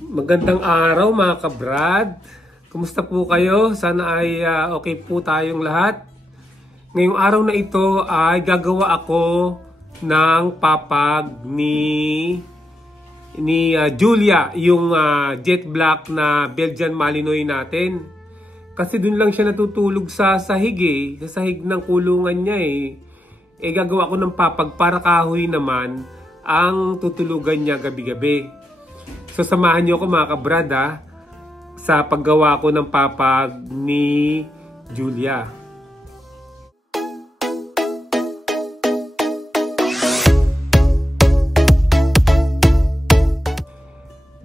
Magandang araw mga kabrad. Kumusta po kayo? Sana ay okay po tayong lahat. Ngayong araw na ito ay gagawa ako ng papag ni Julia, yung jet black na Belgian Malinois natin. Kasi dun lang siya natutulog sa sahig sa sahig ng kulungan niya gagawa ko ng papag para kahoy naman ang tutulugan niya gabi-gabi. So samahan niyo ako mga kabrad sa paggawa ko ng papag ni Julia.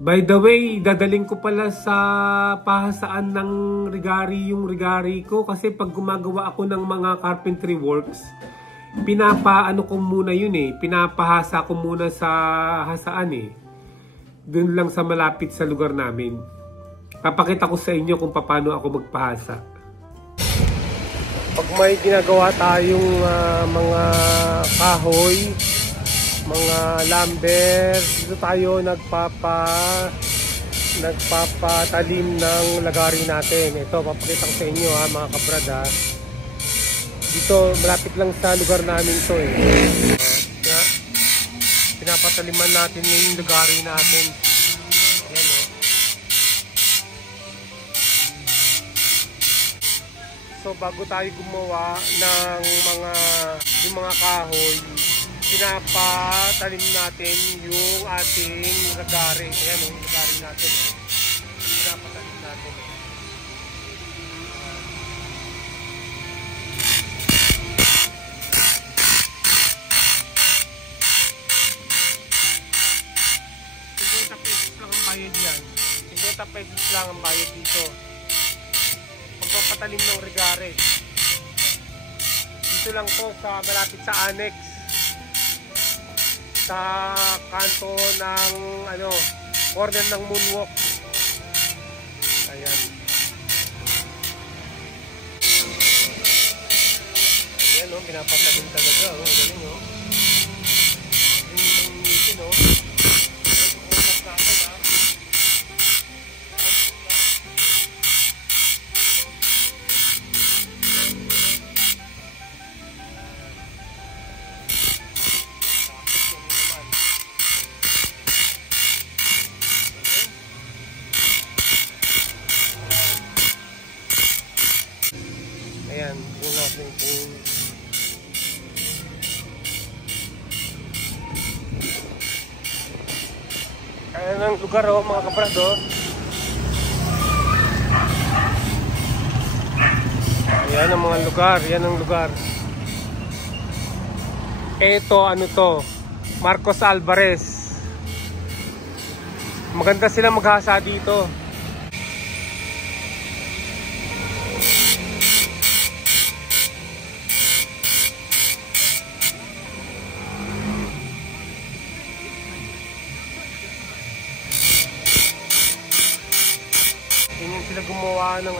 By the way, dadaling ko pala sa pahasaan ng rigari yung rigari ko kasi pag gumagawa ako ng mga carpentry works, pinapaano ko muna yun pinapahasa ko muna sa hasaan Doon lang sa malapit sa lugar namin. Papakita ko sa inyo kung paano ako magpahasa. Pag may ginagawa tayong mga kahoy, mga lumber, dito tayo nagpapatalim ng lagari natin. Ito, papakita ko sa inyo mga kabrad Dito, malapit lang sa lugar namin to pinapataliman natin yung lagari natin. Ayan So bago tayo gumawa ng mga kahoy, pinapatalim natin yung ating lagari. Ayan yung lagari natin. Pinapatalim natin. $50 lang ang bayad dito. Pagpapatalim ng rigare. Dito lang to sa malapit sa annex. Sa kanto ng corner ng moonwalk. Ayan. Ayan pinapatalim talaga galing Yung ngitin Ayan, yung natin kung ayan ang lugar mga kabrad Ayan ang mga lugar, yan ang lugar. Ito, Marcos Alvarez. Maganda sila maghasa dito. Ganyan sila gumawa ng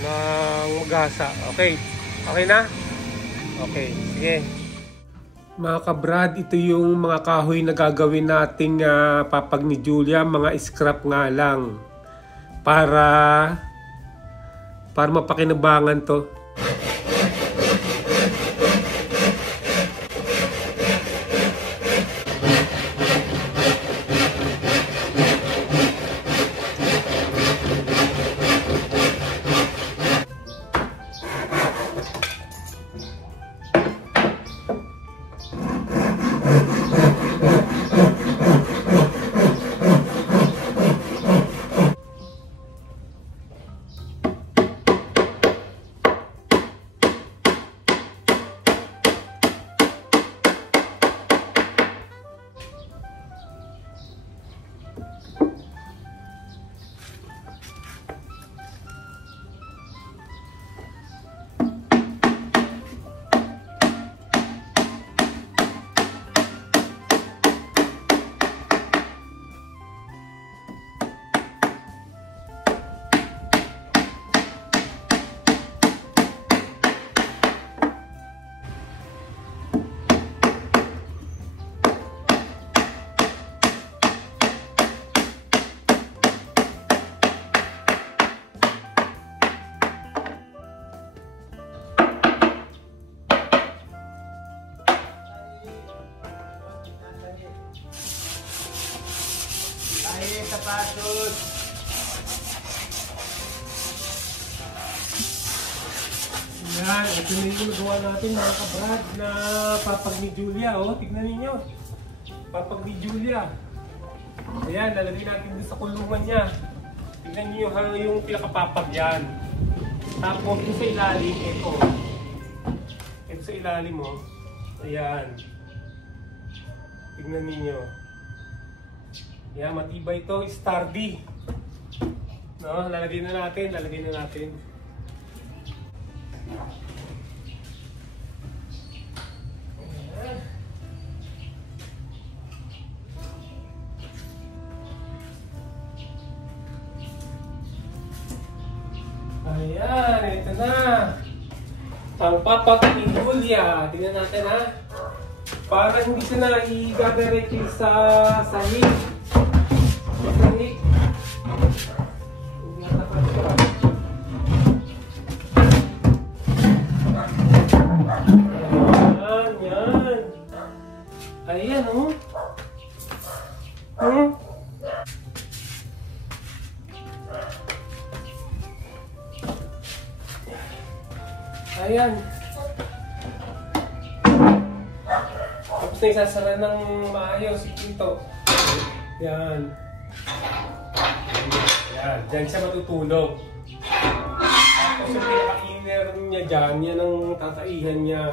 ng maghasa. Okay. Okay na? Okay. Sige. Mga kabrad, ito yung mga kahoy na gagawin nating papag ni Julia. Mga scrap nga lang. Para mapakinabangan to. sapatos. Yan, ito na yung nagawa natin mga kabrad na papag ni Julia. Oh, tignan ninyo. Papag ni Julia. Ayan, lalagay natin doon sa kulungan niya. Tignan niyo yung pinakapapag yan. Tapos yung sa ilalim, ito. Ito sa ilalim mo. Ayan. Tignan ninyo. Ayan, matibay ito. Sturdy. No, lalagay na natin. Ayan, ito na. Ang papag ni Julia. Tingnan natin ha. Para hindi siya na i-gagaretin sa sahig. Sahig. Ayan, yan. Ayan, oh. Ayan. Tapos na isasara ng maayos si Pinto. Yan. Yan. Diyan siya matutulog. Tapos yung pinaka-inner niya dyan, yan ang tataihan niya.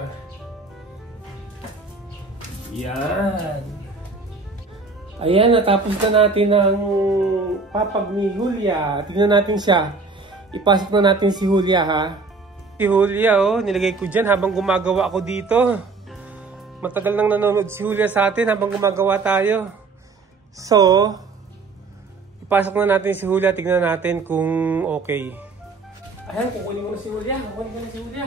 Yan. Ayan, natapos na natin ang papag ni Julia. Tingnan natin siya. Ipasok na natin si Julia ha. Si Julia, oh, nilagay ko dyan habang gumagawa ako dito. Matagal nang nanonood si Julia sa atin habang gumagawa tayo. So, ipasok na natin si Julia. Tignan natin kung okay. Ayan, kukunin mo na si Julia. Kukunin mo na si Julia.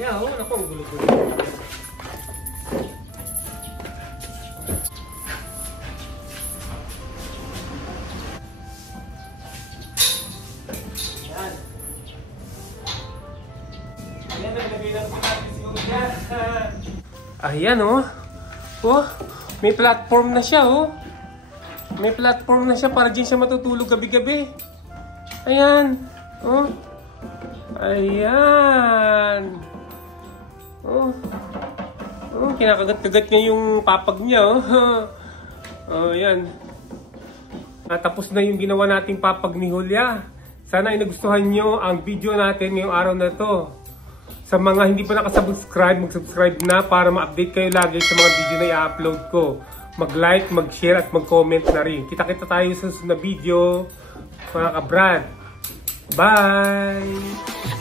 Yeah, oh, naku, ang gulo-gulo. Yan. Ayan, naglagay na po natin si Julia. Ayan, oh. Oh, may platform na siya, oh. May platform na siya para dyan siya matutulog gabi-gabi. Ayan, oh. Ayan. Oh. Oh, kinakagat-kagat niya yung papag niya, oh. Oh, yan. Natapos na yung ginawa nating papag ni Julia. Sana ay nagustuhan nyo ang video natin ngayong araw na to. Sa mga hindi pa nakasubscribe, mag-subscribe na para ma-update kayo lagi sa mga video na i-upload ko. Mag-like, mag-share at mag-comment na rin. Kita-kita tayo sa susunod na video, mga kabrad. Bye!